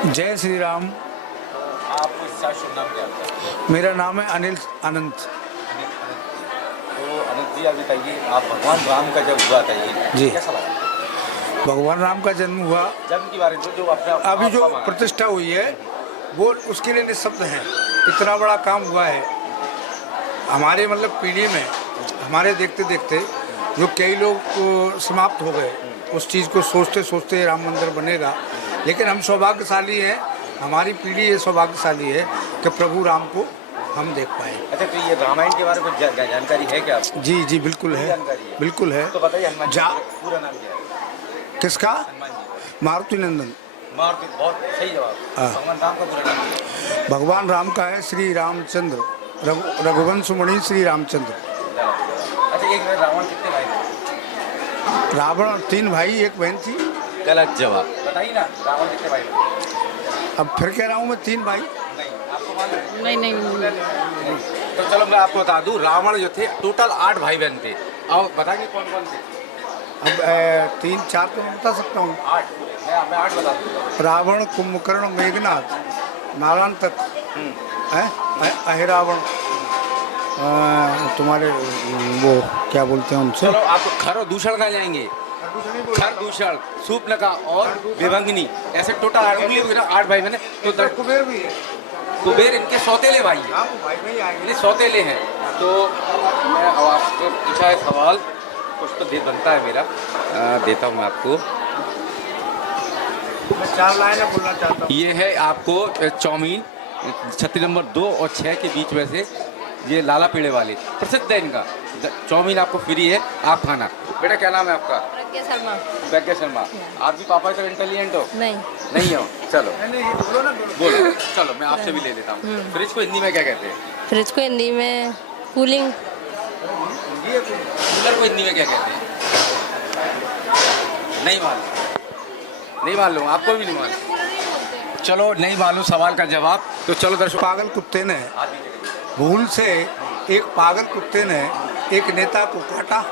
जय श्री राम। आपका शुभ नाम क्या है? मेरा नाम है अनिल अनंत। तो अनंत जी, आप बताइए, आप भगवान राम का जब हुआ था ये जी। कैसा लगा? भगवान राम का जन्म हुआ, जन्म के बारे में जो आपने अभी जो आपका माना। प्रतिष्ठा हुई है वो उसके लिए निःशब्द है। इतना बड़ा काम हुआ है हमारे मतलब पीढ़ी में, हमारे देखते देखते जो कई लोग समाप्त हो गए उस चीज़ को सोचते सोचते राम मंदिर बनेगा। लेकिन हम सौभाग्यशाली हैं, हमारी पीढ़ी ये सौभाग्यशाली है कि प्रभु राम को हम देख पाए। अच्छा, तो ये रामायण के बारे में जानकारी है क्या आपको? जी जी बिल्कुल है, जानकारी है। बिल्कुल है। तो बताइए, हनुमान जी जा का पूरा नाम क्या है? किसका? हनुमान जी। मारुति नंदन। मारुति, बहुत सही जवाब। हाँ। भगवान राम का पूरा नाम क्या है? भगवान राम का है श्री रामचंद्र, रघुवंश मुनि श्री रामचंद्र। अच्छा, एक मिनट, रावण कितने भाई थे? रावण 3 भाई 1 बहन थी। गलत जवाब। बताइए ना, रावण कितने भाई थे? अब फिर कह रहा हूँ मैं 3 भाई। नहीं, आपको मालूम? नहीं। तो चलो मैं आपको बता दूं, रावण जो थे टोटल 8 भाई बहन थे। अब बताएंगे कौन कौन थे? अब 3-4 तो मैं बता सकता हूँ। 8। मैं 8 बता दूंगा। रावण, कुंभकर्ण, मेघनाथ, नारायण तक है, अहिरावण, तुम्हारे वो क्या बोलते हैं उनसे, चलो आपको खर और दूषण का जाएंगे। खर, दूषण, सूपनखा और विभंगिनी, ऐसे टोटल 8 भाई बहन। तो कुबेर भी है। कुबेर इनके सौतेले भाई हैं। आप भाई में ही आएंगे। ये सौतेले हैं। तो मैं अब आपसे पूछा है सवाल, कुछ तो दे बनता है मेरा, देता हूँ मैं आपको। मैं 4 लाइनें बोलना चाहता हूँ। ये है आपको चाउमीन, छत्ती नंबर 2 और 6 के बीच में से, ये लाला पेड़े वाले प्रसिद्ध है इनका। चाउमीन आपको फ्री है, आप खाना। बेटा क्या नाम है आपका? प्रज्ञा शर्मा। प्रज्ञा शर्मा। आप भी पापा से इंटेलिजेंट हो? नहीं। नहीं हो? चलो नहीं बोलो ना, बोलो। चलो मैं आपसे भी ले लेता हूँ। फ्रिज को हिंदी में क्या कहते हैं? फ्रिज को हिंदी में कूलिंग। कूलर को हिंदी में क्या कहते हैं? नहीं मालूम? नहीं मालूम? आपको भी नहीं मालूम? चलो नहीं मालूम सवाल का जवाब। तो चलो दर्शक, पागल कुत्ते ने भूल से, एक पागल कुत्ते ने एक नेता को काटा।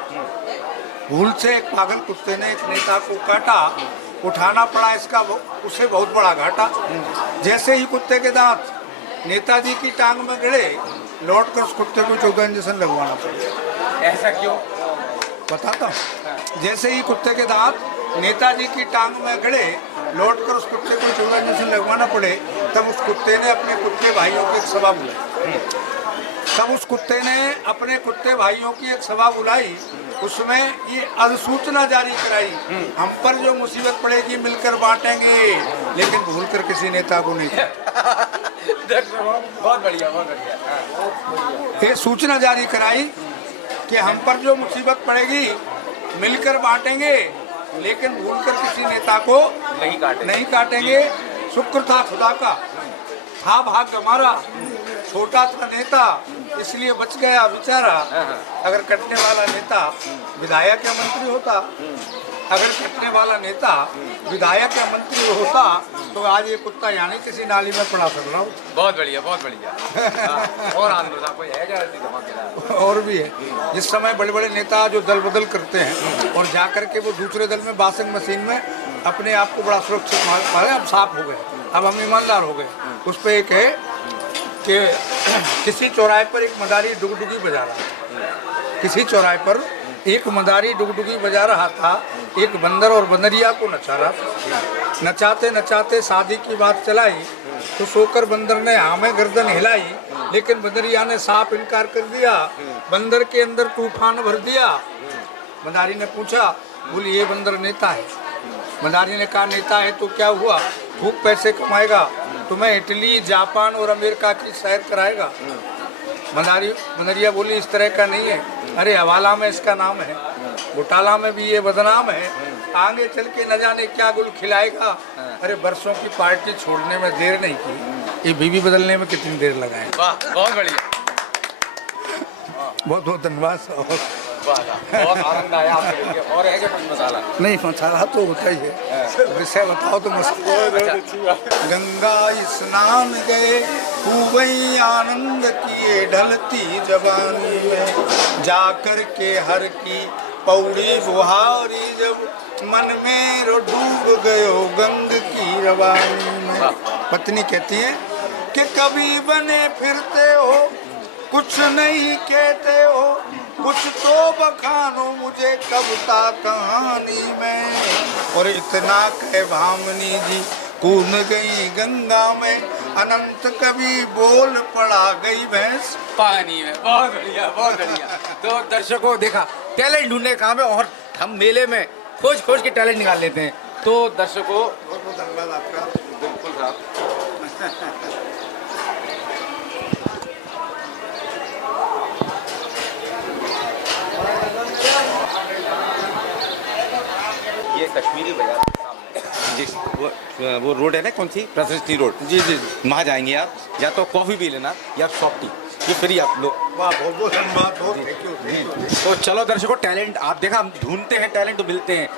भूल से एक पागल कुत्ते ने एक नेता को काटा, उठाना पड़ा इसका उसे बहुत बड़ा घाटा। जैसे ही कुत्ते के दांत नेताजी की टांग में गड़े, लौटकर उस कुत्ते को 14 इंजेक्शन लगवाना पड़ा। ऐसा क्यों? बताता हूँ। जैसे ही कुत्ते के दांत नेताजी की टांग में गड़े, लौटकर उस कुत्ते को 14 इंजेक्शन लगवाना पड़े, तब उस कुत्ते ने अपने कुत्ते भाइयों की एक सभा बुलाई। तब उस कुत्ते ने अपने कुत्ते भाइयों की एक सभा बुलाई, उसमें ये अधिसूचना जारी कराई, हम पर जो मुसीबत पड़ेगी मिलकर बांटेंगे, लेकिन भूलकर किसी नेता को नहीं। बहुत बढ़िया, बहुत बढ़िया। ये सूचना जारी कराई कि हम पर जो मुसीबत पड़ेगी मिलकर बांटेंगे, लेकिन भूलकर किसी नेता को नहीं काटेंगे। शुक्र था खुदा का, था भाग्य हमारा, छोटा था नेता इसलिए बच गया बेचारा। अगर कटने वाला नेता विधायक या मंत्री होता, अगर कटने वाला नेता विधायक या मंत्री होता, तो आज ये कुत्ता यानी किसी नाली में पड़ा कर रहा हूँ। बहुत बढ़िया, बहुत बढ़िया। और आनंद साहब कोई है क्या? और भी है। जिस समय बड़े बड़े नेता जो दल बदल करते हैं और जा करके वो दूसरे दल में वॉशिंग मशीन में अपने आप को बड़ा सुरक्षित माने, अब साफ हो गए, अब हम ईमानदार हो गए। उस पर एक है कि किसी चौराहे पर एक मदारी डुगडुगी बजा रहा था। किसी चौराहे पर एक मदारी डुगडुगी बजा रहा था, एक बंदर और बंदरिया को नचा रहा था। नचाते नचाते शादी की बात चलाई तो सोकर बंदर ने हाँ में गर्दन हिलाई, लेकिन बंदरिया ने साफ इनकार कर दिया। बंदर के अंदर तूफान भर दिया। मदारी ने पूछा, बोली ये बंदर नेता है? मदारी ने कहा नेता है तो क्या हुआ, खूब पैसे कमाएगा, तुम्हें इटली, जापान और अमेरिका की सैर कराएगा। बंदरिया बोली इस तरह का नहीं है, अरे हवाला में इसका नाम है, घोटाला में भी ये बदनाम है, आगे चल के न जाने क्या गुल खिलाएगा। अरे बरसों की पार्टी छोड़ने में देर नहीं की, ये बीवी बदलने में कितनी देर लगाए। बहुत बढ़िया, बहुत बहुत धन्यवाद। बहुत आनंद आया आपसे मिलके। और है क्या कुछ मसाला? नहीं, मसाला तो होता ही है, विषय बताओ तो मसाला। गंगा स्नान गए खूब ही आनंद किए, ढलती जवानी में जाकर के हर की पौड़ी बुहारी, जब मन में डूब गयो गंग की रवानी में। पत्नी कहती है कि कभी बने फिरते हो, कुछ नहीं कहते हो, कुछ तो बखानो मुझे कविता कहानी में। और इतना कह भामनी जी कूद गई गंगा में, अनंत कभी बोल पड़ा गई भैंस पानी में। बहुत बढ़िया, बहुत बढ़िया। तो दर्शकों देखा, टैलेंट ढूंढने का काम है और हम मेले में खोज खोज के टैलेंट निकाल लेते हैं। तो दर्शकों बहुत बहुत धन्यवाद आपका। बिल्कुल साहब। ये कश्मीरी बाजार जी, वो रोड है ना, कौन सी, प्रशस्ति रोड। जी जी जी, वहाँ जाएंगे आप, या तो कॉफ़ी पी लेना या सॉफ्ट टी, ये फ्री आप लो। वाह, बहुत बहुत धन्यवाद, बहुत थैंक यू। तो चलो दर्शकों, टैलेंट आप देखा, हम ढूंढते हैं टैलेंट तो मिलते हैं।